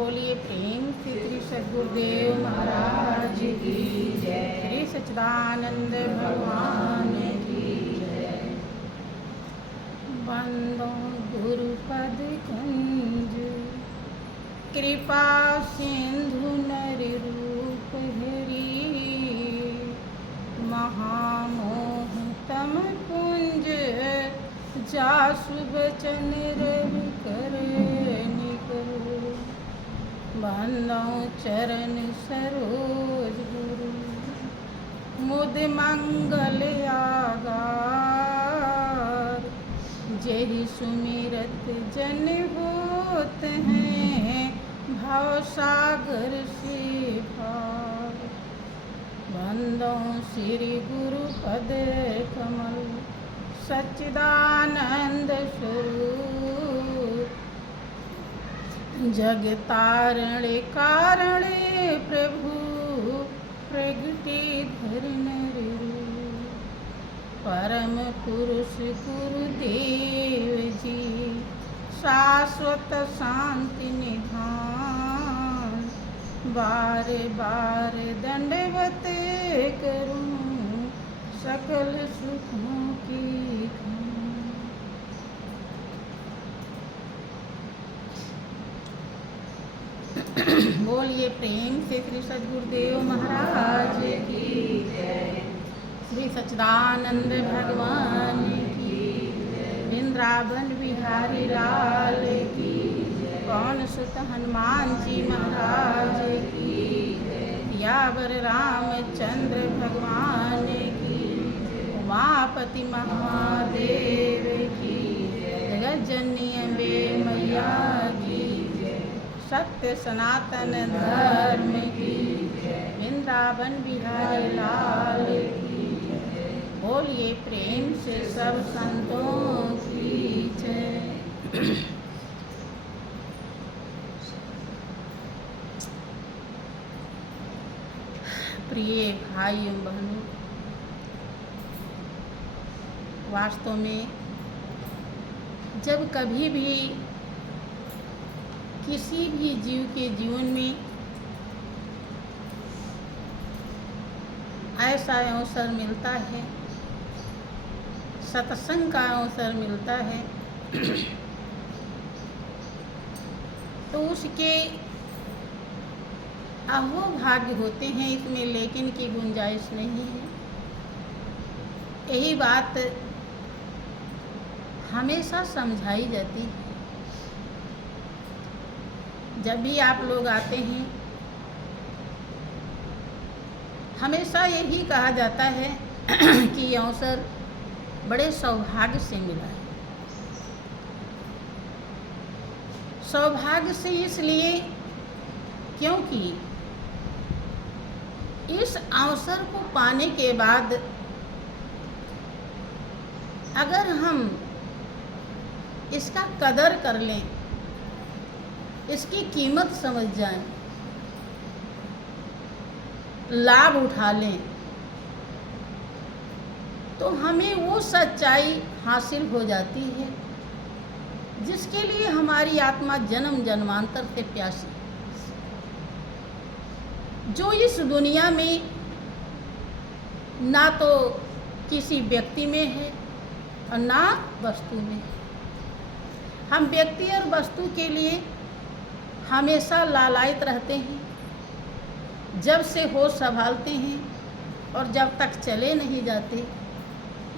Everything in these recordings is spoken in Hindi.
बोलिए प्रेम से श्री सद्गुरुदेव महाराज की जय। श्री सच्चिदानंद भगवान की जय। बंदो गुरुपद कुंज कृपा सिंधु नर रूप हरि महामोह तम कुंज जासु बचन रवि कर निकरो बंदो चरण सरोज गुरु मुद मंगल आगार जेहि सुमिरत जन होत हैं भव सागर से पार। बंदो श्री गुरु पद कमल सच्चिदानंद स्वरूप जग तारण कारण प्रभु प्रगटे धरनर रूप। परम पुरुष गुरुदेव जी शाश्वत शांति निधान बार बार दंडवत करूं सकल सुखों की खान। बोलिए प्रेम से श्री सद्गुरुदेव महाराज की जय। श्री सच्चिदानंद भगवान की जय। वृंदावन बिहारी लाल की जय। पवन सुत हनुमान जी महाराज की जय। सियावर रामचंद्र भगवान की जय। उमापति महादेव की जय। जगत जननी अम्बे मैया की जय। सत्य सनातन धर्म की जय। वृंदावन बिहारी लाल की जय। बोलिए प्रेम से सब संतों की जय। प्रिय भाई एवं बहनों, वास्तव में जब कभी भी किसी भी जीव के जीवन में ऐसा अवसर मिलता है, सत्संग का अवसर मिलता है, तो उसके अहो भाग्य होते हैं, इसमें लेकिन की गुंजाइश नहीं है। यही बात हमेशा समझाई जाती है। जब भी आप लोग आते हैं हमेशा यही कहा जाता है कि ये अवसर बड़े सौभाग्य से मिला है। सौभाग्य से इसलिए क्योंकि इस अवसर को पाने के बाद अगर हम इसका कदर कर लें, इसकी कीमत समझ जाएं, लाभ उठा लें, तो हमें वो सच्चाई हासिल हो जाती है जिसके लिए हमारी आत्मा जन्म जन्मांतर से प्यासी, जो इस दुनिया में ना तो किसी व्यक्ति में है और ना वस्तु में है। हम व्यक्ति और वस्तु के लिए हमेशा लालायित रहते हैं, जब से होश संभालते हैं और जब तक चले नहीं जाते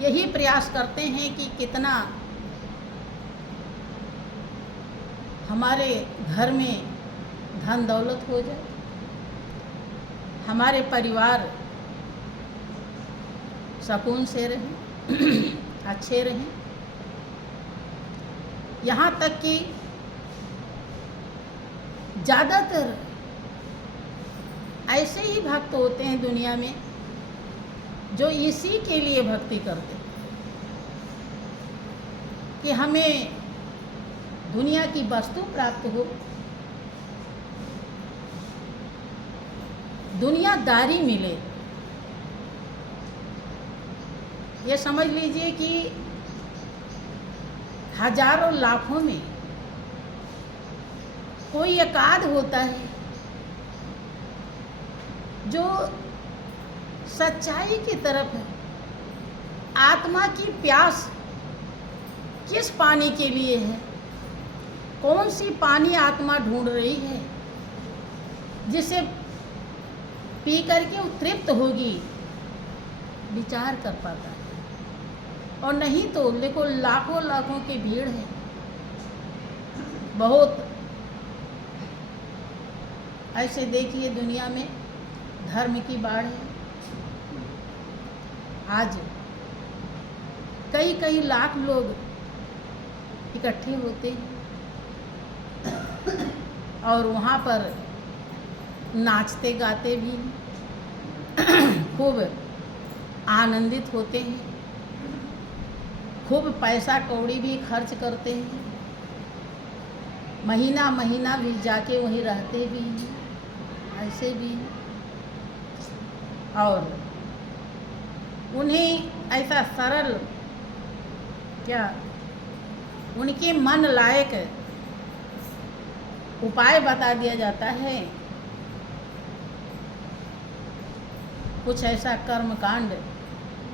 यही प्रयास करते हैं कि कितना हमारे घर में धन दौलत हो जाए, हमारे परिवार सुकून से रहें, अच्छे रहें। यहाँ तक कि ज़्यादातर ऐसे ही भक्त होते हैं दुनिया में जो इसी के लिए भक्ति करते हैं कि हमें दुनिया की वस्तु प्राप्त हो, दुनियादारी मिले। ये समझ लीजिए कि हजारों लाखों में कोई एकाध होता है जो सच्चाई की तरफ है। आत्मा की प्यास किस पानी के लिए है, कौन सी पानी आत्मा ढूंढ रही है जिसे पी करके वो तृप्त होगी, विचार कर पाता है। और नहीं तो देखो लाखों लाखों की भीड़ है, बहुत ऐसे देखिए दुनिया में धर्म की बाढ़ है। आज कई कई लाख लोग इकट्ठे होते हैं और वहाँ पर नाचते गाते भी खूब आनंदित होते हैं, खूब पैसा कौड़ी भी खर्च करते हैं, महीना महीना भी जाके वहीं रहते भी हैं, ऐसे भी हैं। और उन्हें ऐसा सरल क्या उनके मन लायक उपाय बता दिया जाता है, कुछ ऐसा कर्म कांड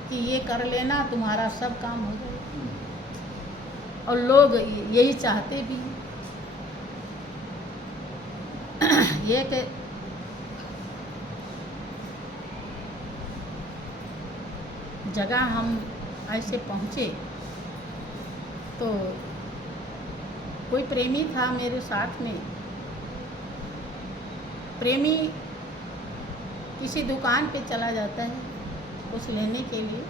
कि ये कर लेना तुम्हारा सब काम हो जाएगा। और लोग यही चाहते भी हैं। एक जगह हम ऐसे पहुँचे तो कोई प्रेमी था मेरे साथ में। प्रेमी किसी दुकान पे चला जाता है कुछ लेने के लिए।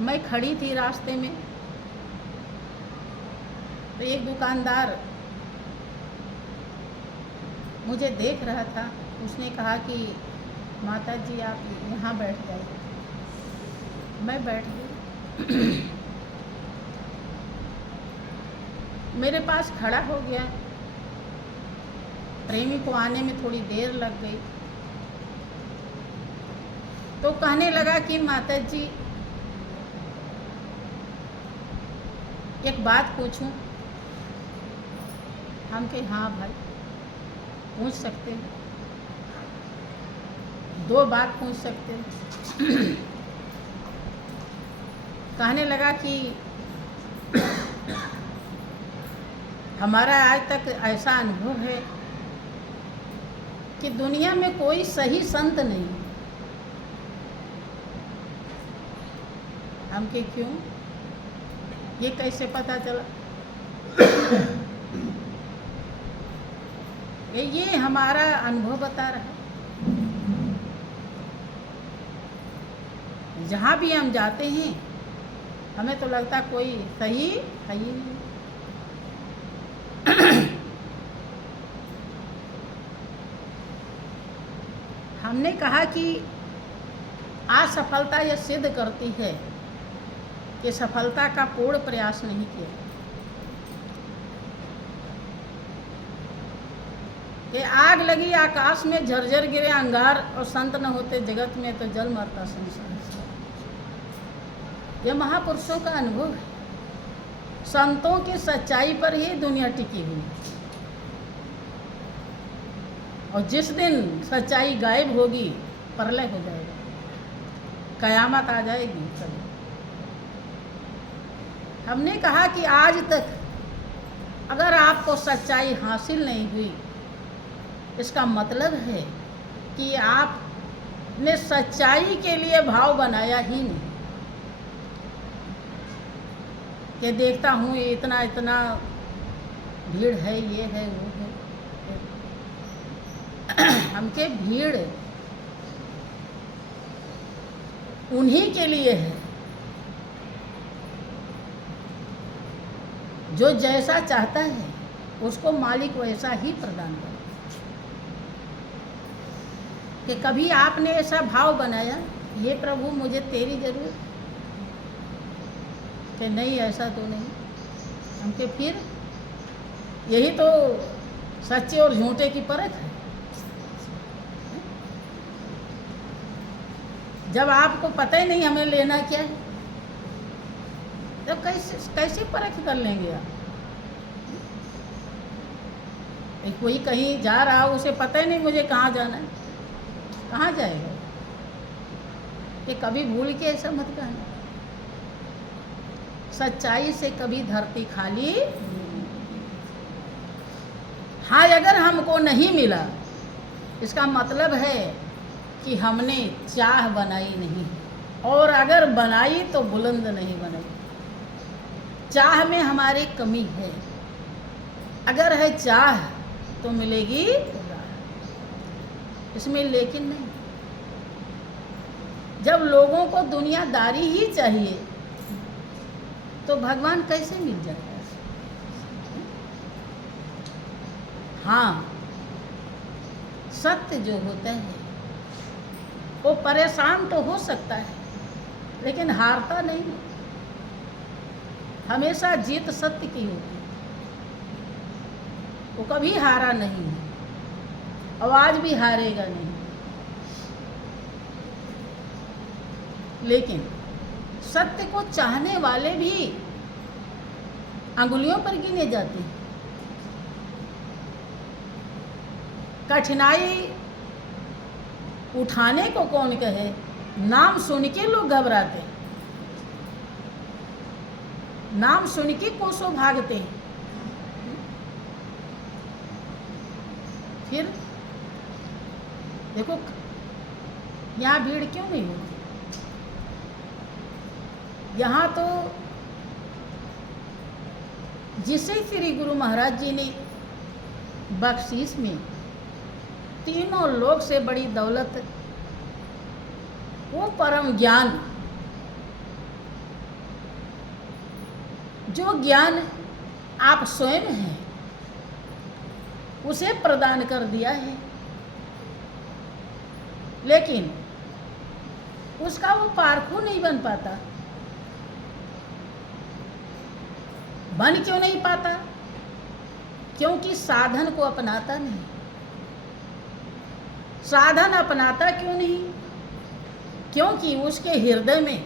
मैं खड़ी थी रास्ते में तो एक दुकानदार मुझे देख रहा था। उसने कहा कि माता जी आप यहाँ बैठ जाइए। मैं बैठ गई। मेरे पास खड़ा हो गया। प्रेमी को आने में थोड़ी देर लग गई तो कहने लगा कि माता जी एक बात पूछूं। हम कहे हाँ भाई पूछ सकते हैं, दो बात पूछ सकते हैं। कहने लगा कि हमारा आज तक ऐसा अनुभव है कि दुनिया में कोई सही संत नहीं। हम के क्यों, ये कैसे पता चला? ये हमारा अनुभव बता रहा है। जहाँ भी हम जाते हैं हमें तो लगता कोई सही है ही नहीं। हमने कहा कि असफलता यह सिद्ध करती है कि सफलता का पूर्ण प्रयास नहीं किया। कि आग लगी आकाश में झरझर गिरे अंगार और संत न होते जगत में तो जल मरता संसार। यह महापुरुषों का अनुभव है। संतों की सच्चाई पर ही दुनिया टिकी हुई। और जिस दिन सच्चाई गायब होगी प्रलय हो जाएगा, कयामत आ जाएगी। हमने कहा कि आज तक अगर आपको सच्चाई हासिल नहीं हुई, इसका मतलब है कि आपने सच्चाई के लिए भाव बनाया ही नहीं। कि देखता हूँ ये इतना इतना भीड़ है, ये है वो है। हमके भीड़ उन्हीं के लिए है जो जैसा चाहता है उसको मालिक वैसा ही प्रदान करता है। कि कभी आपने ऐसा भाव बनाया, ये प्रभु मुझे तेरी जरूरत, कि नहीं ऐसा तो नहीं। हमके फिर यही तो सच्चे और झूठे की परख है। जब आपको पता ही नहीं हमें लेना क्या है, तब कैसे परख कर लेंगे आप? कोई कहीं जा रहा हो, उसे पता ही नहीं मुझे कहाँ जाना है, कहाँ जाएगा? ये कभी भूल के ऐसा मत कहना। सच्चाई से कभी धरती खाली। हाँ, अगर हमको नहीं मिला इसका मतलब है कि हमने चाह बनाई नहीं, और अगर बनाई तो बुलंद नहीं बनाई। चाह में हमारी कमी है। अगर है चाह तो मिलेगी राह, इसमें लेकिन नहीं। जब लोगों को दुनियादारी ही चाहिए तो भगवान कैसे मिल जाता है? हाँ, सत्य जो होता है वो परेशान तो हो सकता है लेकिन हारता नहीं। हमेशा जीत सत्य की होती है, वो कभी हारा नहीं है और आज भी हारेगा नहीं। लेकिन सत्य को चाहने वाले भी अंगुलियों पर गिने जाते हैं। कठिनाई उठाने को कौन कहे, नाम सुन के लोग घबराते हैं, नाम सुन के कोसों भागते हैं। फिर देखो यहाँ भीड़ क्यों नहीं होती? यहाँ तो जिसे श्री गुरु महाराज जी ने बख्शीश में तीनों लोक से बड़ी दौलत, वो परम ज्ञान, जो ज्ञान आप स्वयं हैं, उसे प्रदान कर दिया है। लेकिन उसका वो पारखू नहीं बन पाता। बन क्यों नहीं पाता? क्योंकि साधन को अपनाता नहीं। साधन अपनाता क्यों नहीं? क्योंकि उसके हृदय में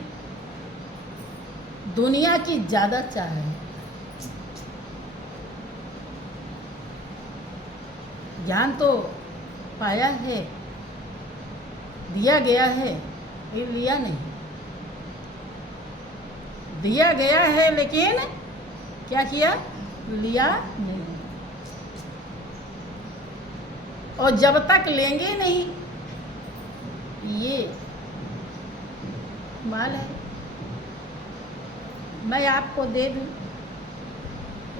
दुनिया की ज़्यादा चाह है। ज्ञान तो पाया है, दिया गया है, ये लिया नहीं। दिया गया है लेकिन क्या किया? लिया नहीं। और जब तक लेंगे नहीं, ये माल है, मैं आपको दे दूं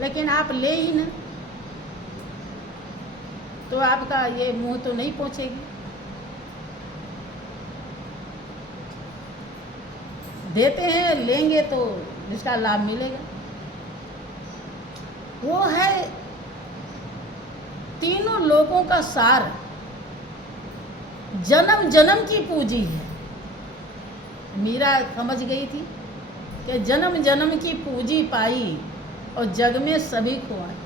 लेकिन आप ले ही ना, तो आपका ये मुंह तो नहीं पहुंचेगी। देते हैं, लेंगे तो इसका लाभ मिलेगा। वो है तीनों लोगों का सार, जन्म जन्म की पूंजी है। मीरा समझ गई थी कि जन्म जन्म की पूंजी पाई और जग में सभी को आई।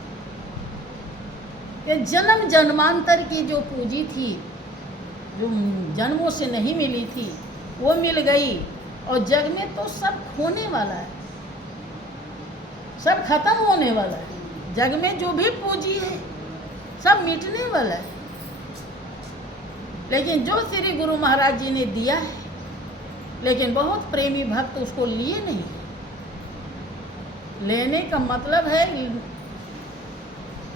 कि जन्म जन्मांतर की जो पूंजी थी, जो जन्मों से नहीं मिली थी, वो मिल गई। और जग में तो सब खोने वाला है, सब खत्म होने वाला है। जग में जो भी पूंजी है सब मिटने वाला है। लेकिन जो श्री गुरु महाराज जी ने दिया है, लेकिन बहुत प्रेमी भक्त उसको लिए नहीं। लेने का मतलब है,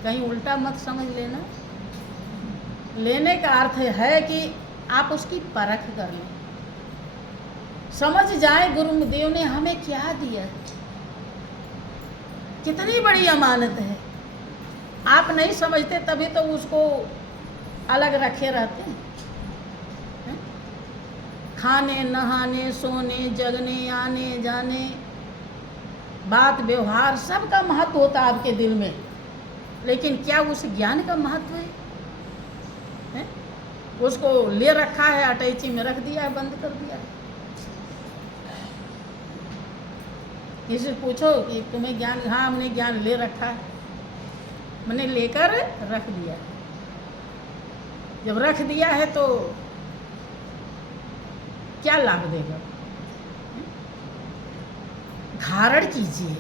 कहीं उल्टा मत समझ लेना। लेने का अर्थ है कि आप उसकी परख कर लें, समझ जाए गुरुदेव ने हमें क्या दिया है, कितनी बड़ी अमानत है। आप नहीं समझते तभी तो उसको अलग रखे रहते हैं। खाने, नहाने, सोने, जगने, आने जाने, बात व्यवहार सब का महत्व होता है आपके दिल में। लेकिन क्या उस ज्ञान का महत्व है? उसको ले रखा है, अटैची में रख दिया है, बंद कर दिया है। किसी पूछो कि तुम्हें ज्ञान, हाँ हमने ज्ञान ले रखा है, मैंने लेकर रख दिया। जब रख दिया है तो क्या लाभ देगा? धारण कीजिए।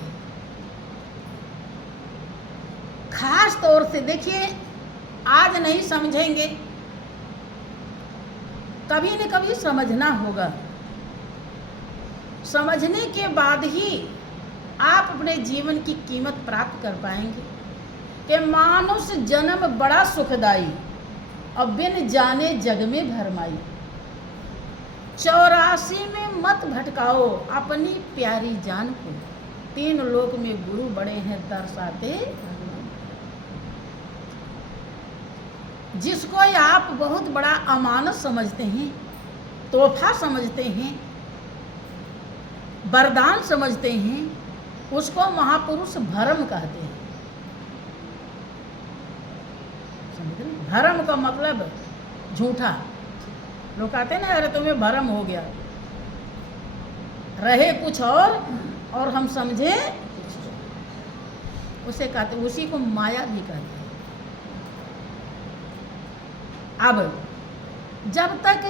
खास तौर से देखिए, आज नहीं समझेंगे, कभी न कभी समझना होगा। समझने के बाद ही आप अपने जीवन की कीमत प्राप्त कर पाएंगे कि मानुष जन्म बड़ा सुखदाई और बिन जाने जग में भरमाई। 84 में मत भटकाओ अपनी प्यारी जान को, 3 लोक में गुरु बड़े हैं दर्शाते भगवान। जिसको आप बहुत बड़ा अमानत समझते हैं, तोहफा समझते हैं, वरदान समझते हैं, उसको महापुरुष भरम कहते हैं। समझ रहे? भरम का मतलब झूठा। लोग कहते हैं ना, अरे तुम्हें भरम हो गया, रहे कुछ और हम समझे कुछ और। उसे कहते, उसी को माया भी कहते हैं। अब जब तक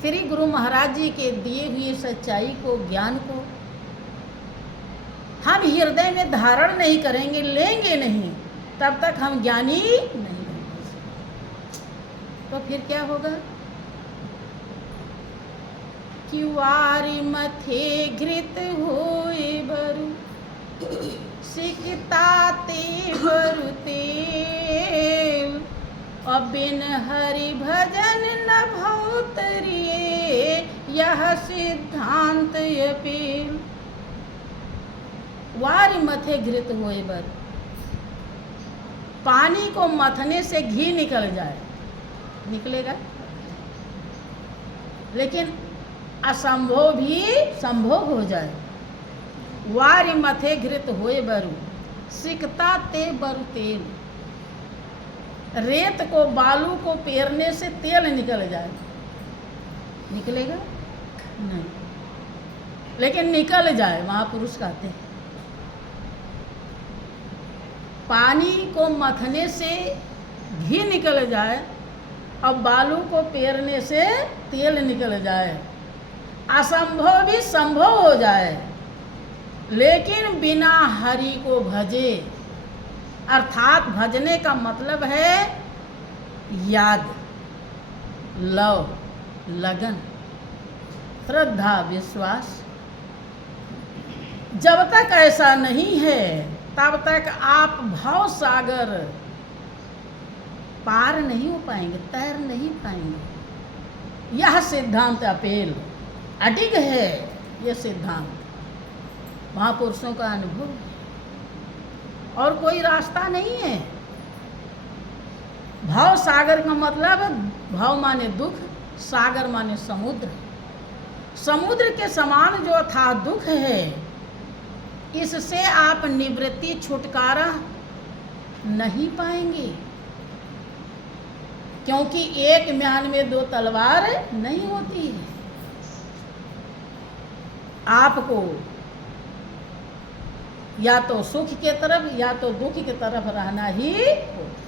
श्री गुरु महाराज जी के दिए हुए सच्चाई को, ज्ञान को हम हृदय में धारण नहीं करेंगे, लेंगे नहीं, तब तक हम ज्ञानी नहीं रहेंगे। तो फिर क्या होगा कि वारी मथे घृत होए बरु सिकताते बरु तेल, और बिन हरि भजन न भौतरिए यह सिद्धांत अपील। वारी मथे घृत होए बर, पानी को मथने से घी निकल जाए, निकलेगा, लेकिन असंभव भी संभव हो जाए। वारी मथे घृत होए बरु सिकता ते बरु तेल, रेत को, बालू को पेरने से तेल निकल जाए, निकलेगा नहीं, लेकिन निकल जाए। महापुरुष कहते हैं पानी को मथने से घी निकल जाए और बालू को पेरने से तेल निकल जाए, असंभव भी संभव हो जाए, लेकिन बिना हरि को भजे, अर्थात भजने का मतलब है याद, लव, लगन, श्रद्धा, विश्वास। जब तक ऐसा नहीं है तब तक आप भव सागर पार नहीं हो पाएंगे, तैर नहीं पाएंगे। यह सिद्धांत अपेल अडिग है, यह सिद्धांत महापुरुषों का अनुभव है, और कोई रास्ता नहीं है। भव सागर का मतलब, भव माने दुख, सागर माने समुद्र। समुद्र के समान जो अथाह दुख है, इससे आप निवृत्ति, छुटकारा नहीं पाएंगे, क्योंकि एक म्यान में 2 तलवार नहीं होती है। आपको या तो सुख के तरफ या तो दुख की तरफ रहना ही होता।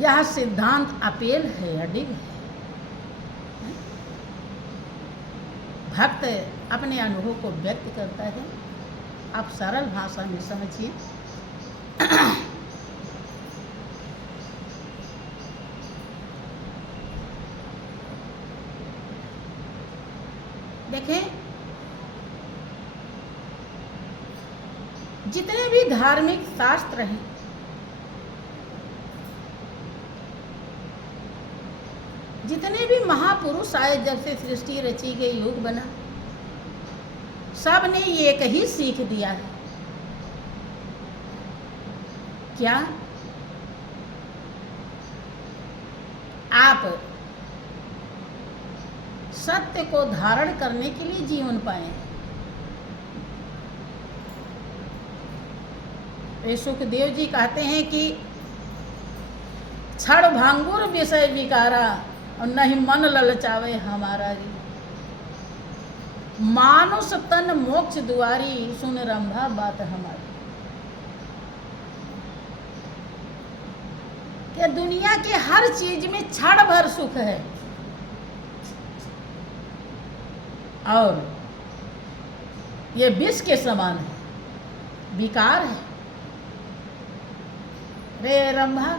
यह सिद्धांत अपेल है, अडिग है। भक्त अपने अनुभव को व्यक्त करता है, आप सरल भाषा में समझिए। देखें, जितने भी धार्मिक शास्त्र हैं, जितने भी महापुरुष आए जब से सृष्टि रची गई, युग बना, सब ने एक ही सीख दिया है। क्या? आप सत्य को धारण करने के लिए जीवन पाए। सुखदेव जी कहते हैं कि क्षण भांगुर विषय विकारा और नहीं मन ललचावे हमारा री, मानुष तन मोक्ष दुआरी सुन रंभा बात हमारी। कि दुनिया के हर चीज में क्षण भर सुख है और ये विष के समान है, विकार है। रे रंभा,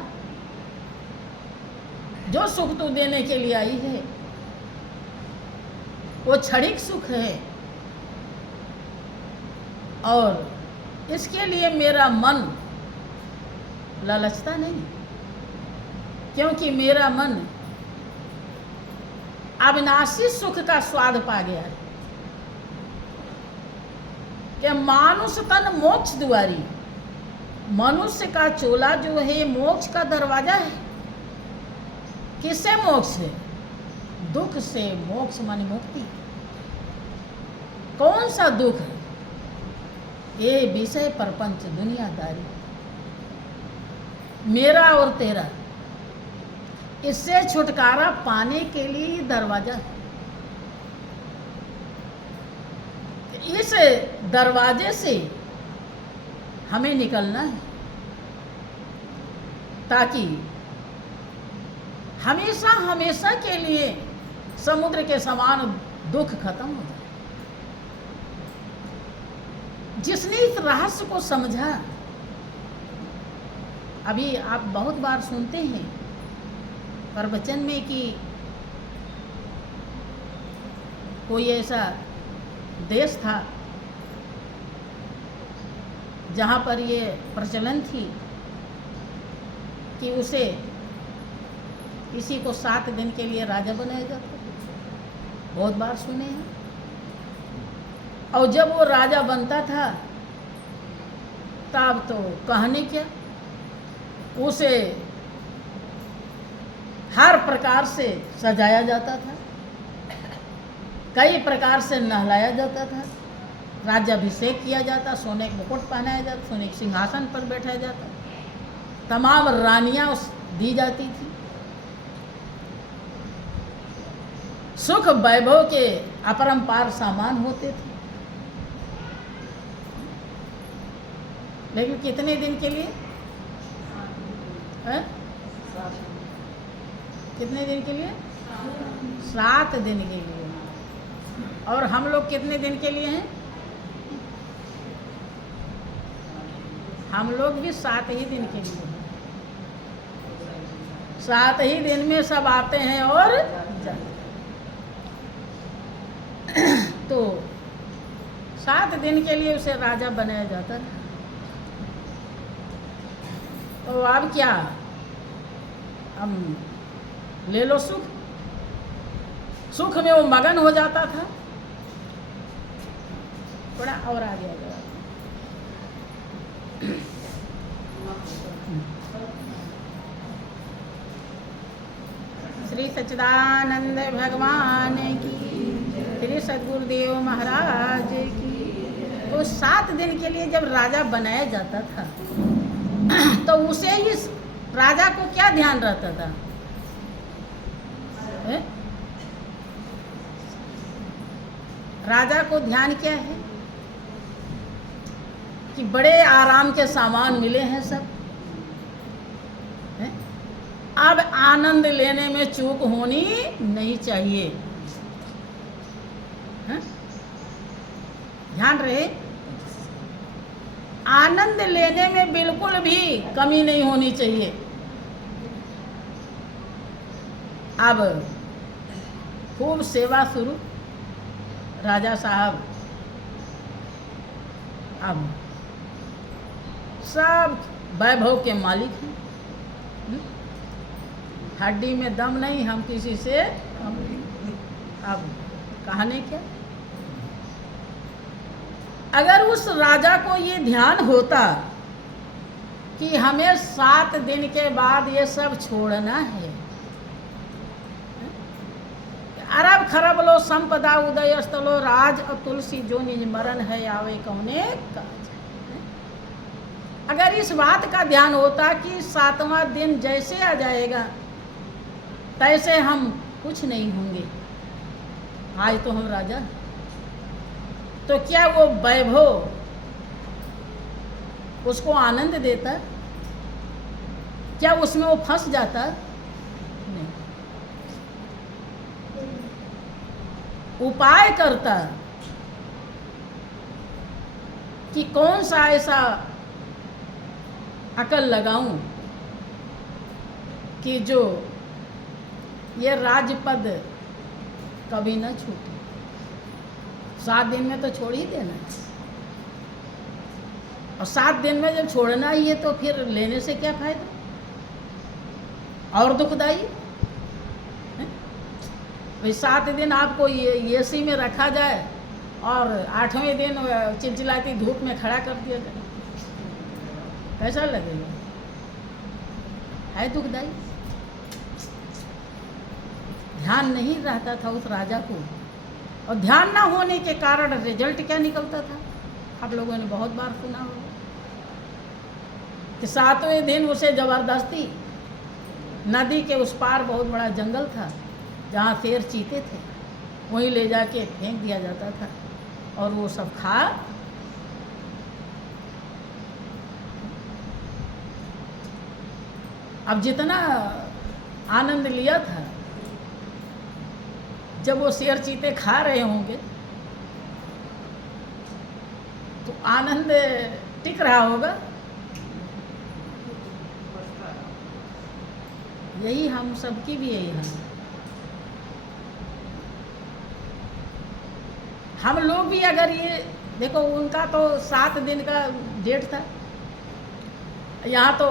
जो सुख तू देने के लिए आई है वो क्षणिक सुख है, और इसके लिए मेरा मन लालचता नहीं, क्योंकि मेरा मन अविनाशी सुख का स्वाद पा गया है कि मानुष तन मोक्ष द्वारी। मनुष्य का चोला जो है ये मोक्ष का दरवाजा है। किससे मोक्ष है? दुख से मोक्ष माने मुक्ति। कौन सा दुख है? ये विषय प्रपंच दुनियादारी, मेरा और तेरा, इससे छुटकारा पाने के लिए दरवाजा है। इस दरवाजे से हमें निकलना है ताकि हमेशा हमेशा के लिए समुद्र के समान दुख खत्म हो जाए। जिसने इस रहस्य को समझा, अभी आप बहुत बार सुनते हैं प्रवचन में कि कोई ऐसा देश था जहाँ पर ये प्रचलन थी कि उसे किसी को 7 दिन के लिए राजा बनाया जाता। बहुत बार सुने हैं। और जब वो राजा बनता था तब तो कहने क्या, उसे हर प्रकार से सजाया जाता था, कई प्रकार से नहलाया जाता था, राज्याभिषेक किया जाता, सोने का मुकुट पहनाया जाता, सोने के सिंहासन पर बैठाया जाता, तमाम रानियां दी जाती थी। सुख वैभव के अपरंपार सामान होते थे। लेकिन कितने दिन के लिए? कितने दिन के लिए? 7 दिन के लिए। और हम लोग कितने दिन के लिए हैं? हम लोग भी 7 ही दिन के लिए हैं। 7 ही दिन में सब आते हैं और जाते। तो 7 दिन के लिए उसे राजा बनाया जाता था। तो अब क्या, हम ले लो सुख, सुख में वो मगन हो जाता था। थोड़ा और आगे आ जाओ। श्री सच्चिदानंद भगवान की, श्री सद्गुरुदेव महाराज की। तो 7 दिन के लिए जब राजा बनाया जाता था तो उसे ही राजा को क्या ध्यान रहता था? राजा को ध्यान क्या है कि बड़े आराम के सामान मिले हैं सब, अब आनंद लेने में चूक होनी नहीं चाहिए। ध्यान रहे, आनंद लेने में बिल्कुल भी कमी नहीं होनी चाहिए। अब खूब सेवा शुरू। राजा साहब अब सब वैभव के मालिक हैं। हड्डी में दम नहीं, हम किसी से अब कहने क्या। अगर उस राजा को ये ध्यान होता कि हमें 7 दिन के बाद ये सब छोड़ना है, अरब खरब लो संपदा उदय स्थलो राज तुलसी जो निज मरण है आवे कौने काज। अगर इस बात का ध्यान होता कि 7वां दिन जैसे आ जाएगा तैसे हम कुछ नहीं होंगे, आज तो हम राजा, तो क्या वो वैभव उसको आनंद देता? क्या उसमें वो फंस जाता? नहीं। उपाय करता कि कौन सा ऐसा अकल लगाऊं कि जो ये राजपद कभी न छूटे। 7 दिन में तो छोड़ ही देना है, और 7 दिन में जब छोड़ना ही है तो फिर लेने से क्या फायदा, और दुखदाई है। भाई 7 दिन आपको ये एसी में रखा जाए और 8वें दिन चिलचिलाती धूप में खड़ा कर दिया जाए, कैसा लगेगा? है दुखदाई। ध्यान नहीं रहता था उस राजा को, और ध्यान ना होने के कारण रिजल्ट क्या निकलता था, आप लोगों ने बहुत बार सुना होगा कि 7वें दिन उसे ज़बरदस्ती नदी के उस पार बहुत बड़ा जंगल था जहाँ शेर चीते थे, वहीं ले जाके फेंक दिया जाता था और वो सब खा अब जितना आनंद लिया था, जब वो शेर चीते खा रहे होंगे तो आनंद टिक रहा होगा। यही हम सबकी भी यही है। हम लोग भी अगर ये देखो, उनका तो 7 दिन का डेट था, यहाँ तो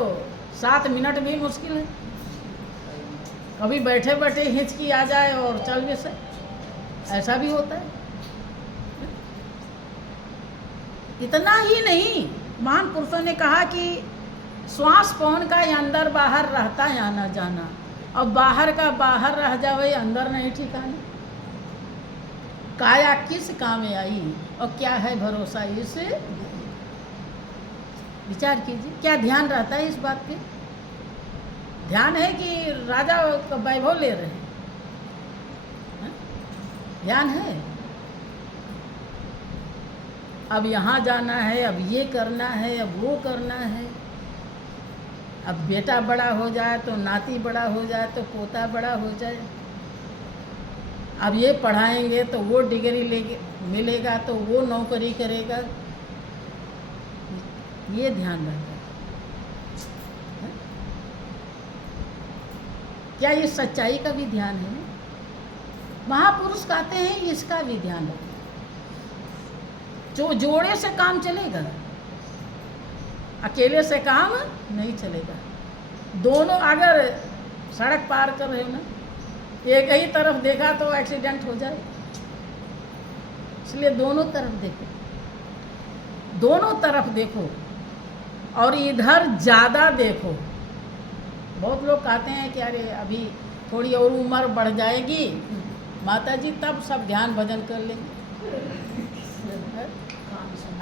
7 मिनट भी मुश्किल है। कभी बैठे बैठे हिचकी आ जाए और चल भी से, ऐसा भी होता है। इतना ही नहीं, महान पुरुषों ने कहा कि श्वास पवन का ये अंदर बाहर रहता है आना जाना, और बाहर का बाहर रह जावे अंदर नहीं ठिकाना। काया किस काम में आई और क्या है भरोसा इस, विचार कीजिए। क्या ध्यान रहता है इस बात पे? ध्यान है कि राजा का वैभव ले रहे हैं? ध्यान है अब यहाँ जाना है, अब ये करना है, अब वो करना है, अब बेटा बड़ा हो जाए तो नाती बड़ा हो जाए तो पोता बड़ा हो जाए, अब ये पढ़ाएंगे तो वो डिग्री लेके मिलेगा तो वो नौकरी करेगा, ये ध्यान रहता है। क्या ये सच्चाई का भी ध्यान है? महापुरुष कहते हैं इसका भी ध्यान रखें। जो जोड़े से काम चलेगा, अकेले से काम नहीं चलेगा। दोनों अगर सड़क पार कर रहे हो ना, एक ही तरफ देखा तो एक्सीडेंट हो जाए, इसलिए दोनों तरफ देखो, दोनों तरफ देखो और इधर ज़्यादा देखो। बहुत लोग कहते हैं कि अरे अभी थोड़ी और उम्र बढ़ जाएगी माता जी, तब सब ध्यान भजन कर लेंगे।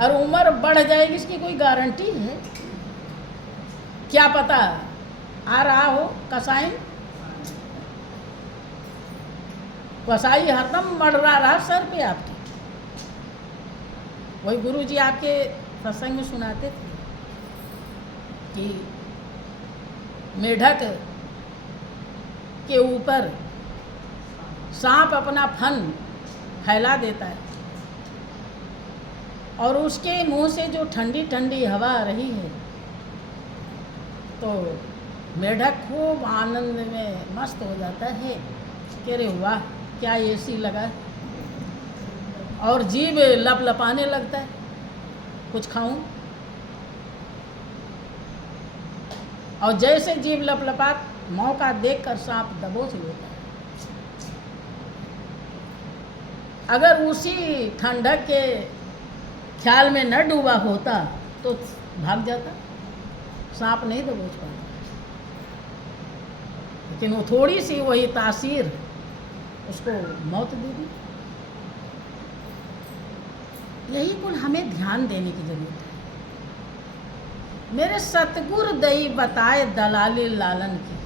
और उम्र बढ़ जाएगी इसकी कोई गारंटी है? क्या पता आ रहा हो कसाई, कसाई हरदम मडरा रहा सर पे आपके। वही गुरु जी आपके सत्संग में सुनाते थे कि मेढक के ऊपर सांप अपना फन फैला देता है और उसके मुंह से जो ठंडी ठंडी हवा आ रही है तो मेढक खूब आनंद में मस्त हो जाता है कि अरे वाह क्या एसी लगा, और जीभ लपलपाने लगता है कुछ खाऊं, और जैसे जीभ लपलपात मौका देखकर सांप दबोच लेता है। अगर उसी ठंडक के ख्याल में न डूबा होता तो भाग जाता, सांप नहीं दबोच पाता। लेकिन वो थोड़ी सी वही तासीर उसको मौत दे दी। यही कुल हमें ध्यान देने की जरूरत है। मेरे सतगुरु दई बताए दलाली लालन की,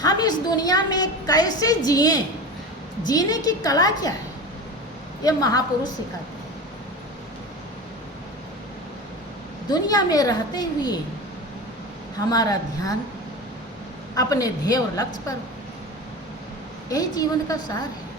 हम इस दुनिया में कैसे जिए, जीने की कला क्या है, ये महापुरुष सिखाते हैं। दुनिया में रहते हुए हमारा ध्येय अपने ध्येय और लक्ष्य पर, यही जीवन का सार है।